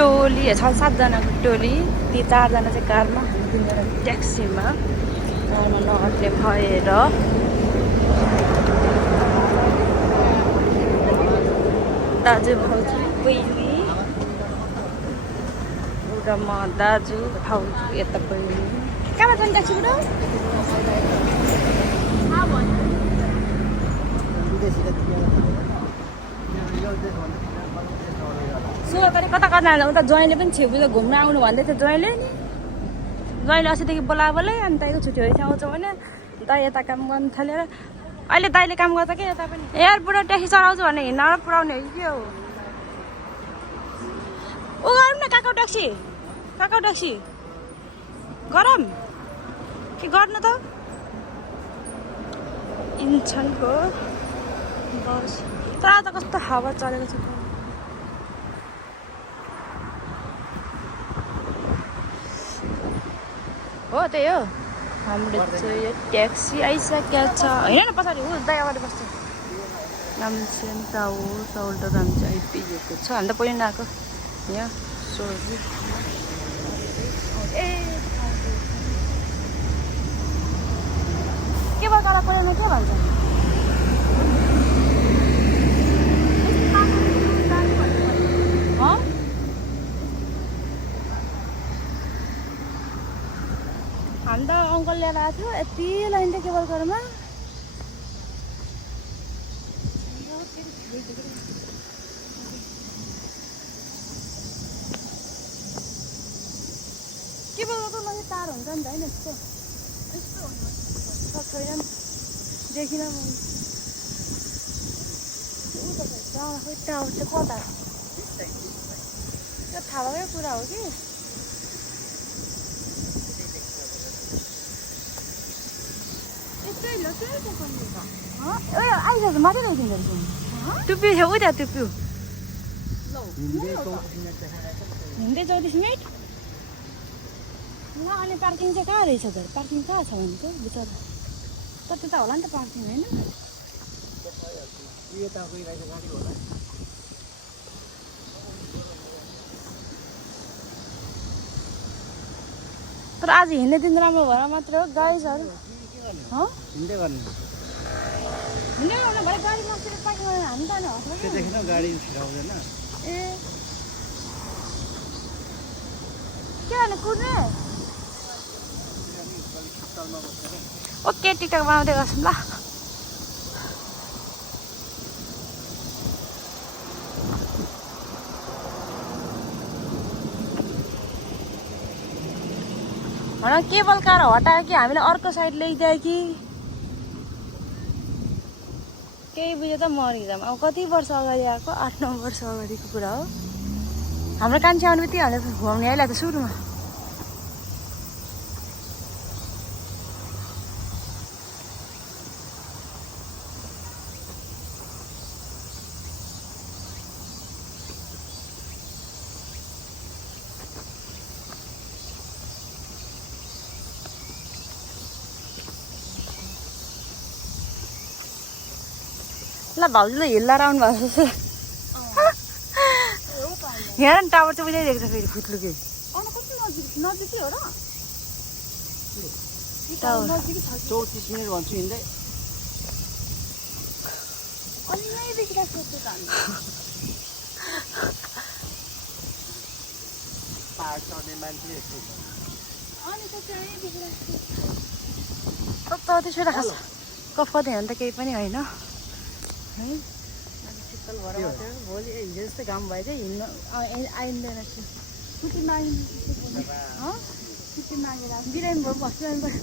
टोली 6-7 जनाको टोली, ती 4 जना चाहिँ कारमा, हामी 3 जना ट्याक्सीमा कारमा नअट्ने भएर दाजु भाउजू बहिनी र म दाजु भाउजू यता बहिनी कहाँ जाने ट्याक्सीबाट सोधेर कता कता जाँदा उता ज्वाइँले पनि छेउतिर घुम्न आउनु भन्दै थियो ज्वाइँले नि ज्वाइँले अस्तिदेखि बोलाए अनि दाइको छुट्टी भएपछि आउँछ भने दाइ यता काम गर्नु थालेर अहिले दाइले काम गर्छ कि यता पनि एयरपोर्ट ट्याक्सी चलाउँछु भने हिँड्न र पुऱ्याउने हो कि के हो ऊ गरौँ न काकाउ ट्याक्सी गरम के गर्नु त इन्चनको बस तर आज कस्तो हावा चलेको छ हो त्यही हो हाम्रो चाहिँ यो ट्याक्सी आइसकेको छ होइन न पछाडि ऊ दाइ अगाडि बस्छ नाम्चेन टाउल त नाम्चे आइपुगेको छ हामी त पहिला नआएको यहाँ सोझी ए के भयो काला कोरियामा के भन्छ हामी त अङ्कल ल्याएर आएको थियो यति लाइन थियो केबल कारमा केबलको माथि तार हुन्छ नि त होइन यस्तो छैन देखिनँ म खोइ टावर चाहिँ कता त्यो थाहा भएकै कुरा हो कि आइसक्यो मात्रै देखिँदो रहेछ टुप्पी थियो उता टुप्पी हिँड्दै 34 मिनट ल अनि पार्किङ चाहिँ कहाँ रहेछ त पार्किङ कहाँ छ भने चाहिँ बिचरा त त्यता होला नि त पार्किङ होइन तर आज हिँड्ने दिन राम्रो भएर मात्रै हो गाइजहरू हिँड्दै गर्ने भरे गाडी मस्तिर पार्किङ गरेर हामी त गाडी छिराउँदैन ए के भने कुद्ने ओके टिकटक बनाउँदै गर्छौँ ल भन केबल कार हटायो कि हामीले अर्को साइड ल्याइदियो कि केही बुझ्यो त मरिजाम अब कति वर्ष अगाडि आएको 8-9 वर्ष अगाडिको कुरा हो हाम्रो कान्छी आउने बित्तिकै हामीले घुमाउने आइरहेको त सुरुमा ल भाउजूले हिल्लाएर आउनु भएको छ हेर नि टावर चाहिँ बुझाइदिएको छ फेरि फुत्लुके नजिकै हो र टावर 34 मिनट भन्छु हिँड्दै कफ कति हेर्नु त केही पनि होइन है शीतल भएर मात्रै भोलि हिजो जस्तो घाम भयो चाहिँ हिँड्नु आइँदैन स्कुटी स्कुटी मागेर बिरामी भयो बसिरहनु पऱ्यो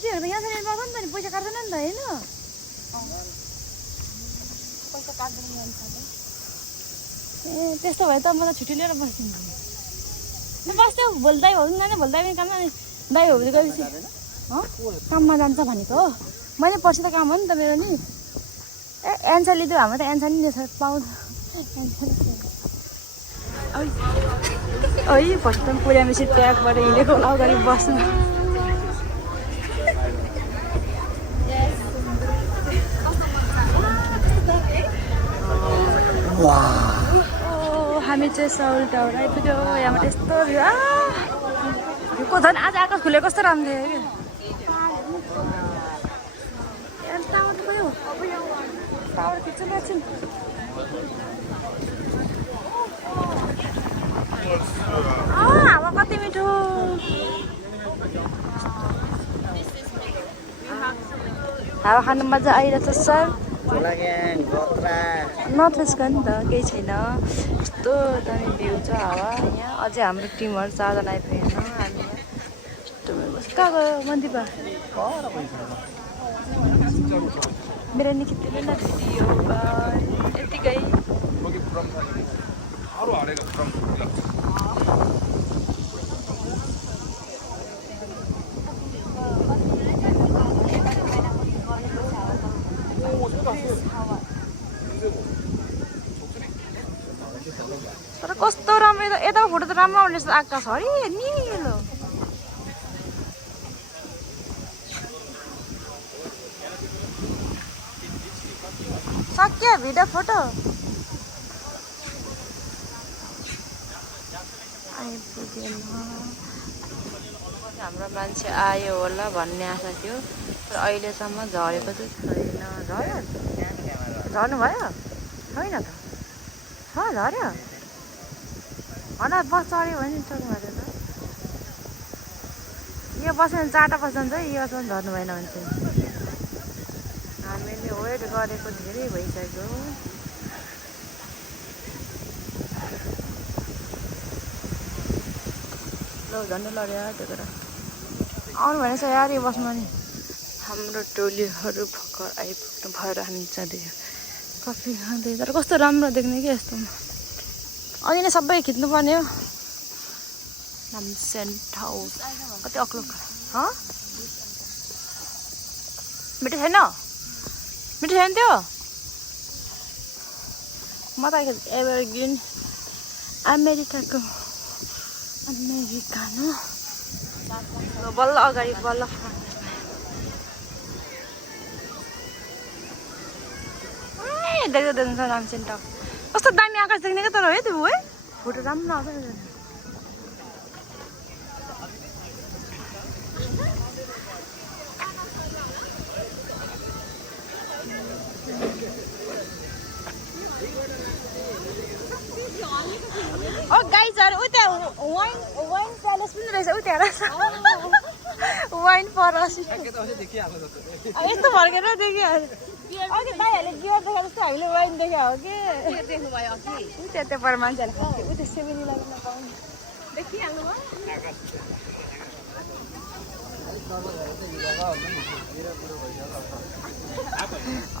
त्योहरू त यहाँ छ पाउँछ नि त नि पैसा काट्दैन नि त होइन पैसा काट्दैन ए त्यस्तो भए त म त छुट्टी लिएर बस्दिनँ बस्थ्यो भोलि दाइ भाउजू नानी भोलि दाइ पनि काम दाइ भाउजू गएपछि काममा जान्छ भनेको हो मैले पर्सि त काम हो नि त मेरो नि ए एन्सर लिँदै हाम्रो त एन्सर नि रहेछ पाउँछ है पर्सि त पुरा मेसी ट्यागबाट हिँडेको होला अगाडि बस्नु चाहिँ साउल टावर आइपुग्यो यहाँबाट यस्तो यो को झन् आज आकाश खुले कस्तो राम्रो थियो कि टावर गयो टावर खिच्नु एकछिन हावा कति मिठो हावा खानु मजा आइरहेछ सर नथेस्का नि त केही छैन यस्तो दामी भ्यू छ हावा यहाँ अझै हाम्रो टिमहरू 4 जना आइपुगेन हामी यस्तो कहाँ गयो मन्दिपा मेरो निकितले न भिडियो यतिकै तर कस्तो राम्रो यता फोटो त राम्रो आउने जस्तो आकाश हरि निलो सक्यो भिडियो फोटो आइपुगेन हाम्रो मान्छे आयो होला भन्ने आशा थियो तर अहिलेसम्म झरेको चाहिँ छैन झर्यो झर्नु भयो छैन त छ झर्यो हठात बस चढ्यो भने सक्नु भएको त यो बस्यो भने 4टा बस जान्छ यो बसमा झर्नु भएन भने चाहिँ हामीले वेट गरेको धेरै भइसक्यो ल झन्डै लड्यो त्यो कुरा आउनु भनेछ यार यो बसमा नि हाम्रो टोलीहरू भर्खर आइपुग्नु भएर हामी जाँदैछौँ कफी खाँदै तर कस्तो राम्रो देख्ने कि यस्तोमा अघि नै सबै खिच्नुपर्ने हो नामसेन ठाउँ कति अग्लो मिठो छैन मिठो छैन त्यो म त एभरग्रिन अमेरिकाको अमेरिकानो बल्ल अगाडि बल्ल देख्दै देख्छ नामसेन ठाउँ कस्तो दामी आकाश देख्ने क्या तर है त्यो है फोटो राम्रो आउँछ ओ गाइजहरु उता वाइन प्यालेस पनि रहेछ उता वाइन फरसी यस्तो फर्केर देखिहाल्यो अघि दाइहरूले गियर देखाए जस्तो हामीले वाइन देखा हो कि देख्नु भयो अघि त्यता पर मान्छेहरूले उता 7-11 पाउने देखिहाल्नु भयो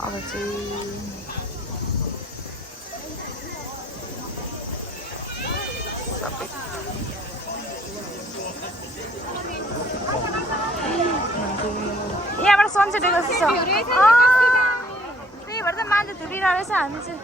अब चाहिँ यहाँबाट सनसेट कस्तो छ त्यही भएर त मान्छे थुरिरहेको रहेछ हामी चाहिँ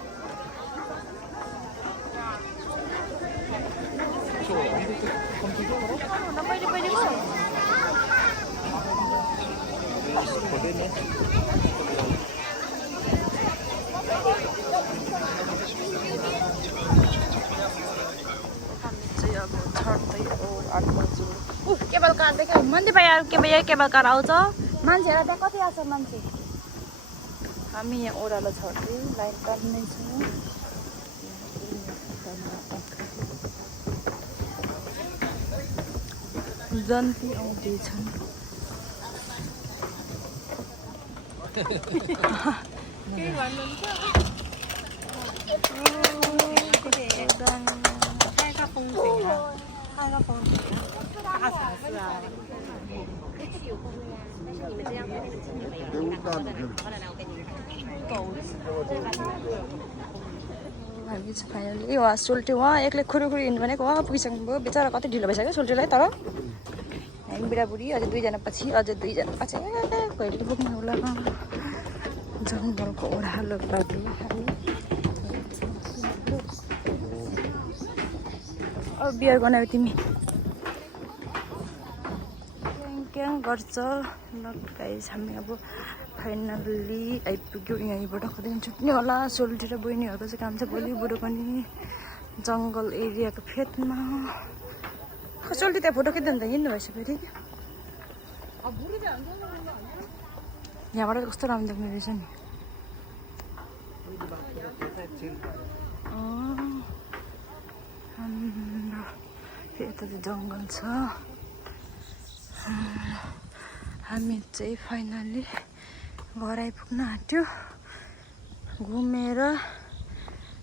केबल कार देख्यो मन्दिर भाइ केबल कार आउँछ मान्छेहरू त्यहाँ कति आएको छ मान्छे हामी यहाँ ओह्रालो छर्दै लाइन काट्नै छौँ जन्ती आउँदैछन् हामी चाहिँ फाइनली उहाँ सोल्टी उहाँ एक्लै खुरुखुरु हिँड्नु भनेको उहाँ पुगिसक्नुभयो बेचारा कति ढिलो भइसक्यो सोल्टीलाई तर हामी बुढाबुढी अझै 2 जना पछि अझै 2 जना पछि कहिले पुग्नु होला जङ्गलको ओह्रालो बाटो अब बियर बनायो तिमी क्या गर्छ ल गाइस हामी अब फाइनल्ली आइपुग्यो यहीँबाट कति छुट्ने होला सोल्टी र बहिनीहरूको चाहिँ काम छ भोलि बुढो पनि जङ्गल एरियाको फेदमा कसैले त्यहाँ फोटो खिच्दा त हिँड्नु भएछ फेरि क्या यहाँबाट कस्तो राम्रो देख्ने रहेछ नि फेरि यता चाहिँ जङ्गल छ हामी चाहिँ फाइनल्ली घर आइपुग्न आँट्यो घुमेर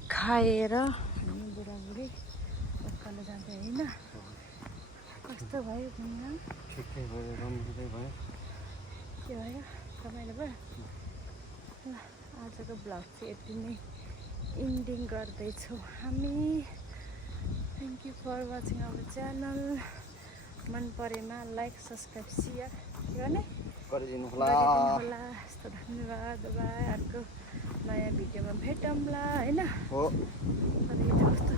खाएर हामी बुढाबुढी उकालो जाँदै होइन कस्तो भयो घुम्न ठिकै भयो राम्रो भयो के भयो रमाइलो भयो ल आजको भ्लग चाहिँ यति नै इन्डिङ गर्दैछौँ हामी thank you for watching our channel मन परेमा लाइक सब्सक्राइब सेयर गर्ने गरिदिनु होला यस्तो धन्यवाद बाई अर्को नयाँ भिडियोमा भेटौँला होइन हो कस्तो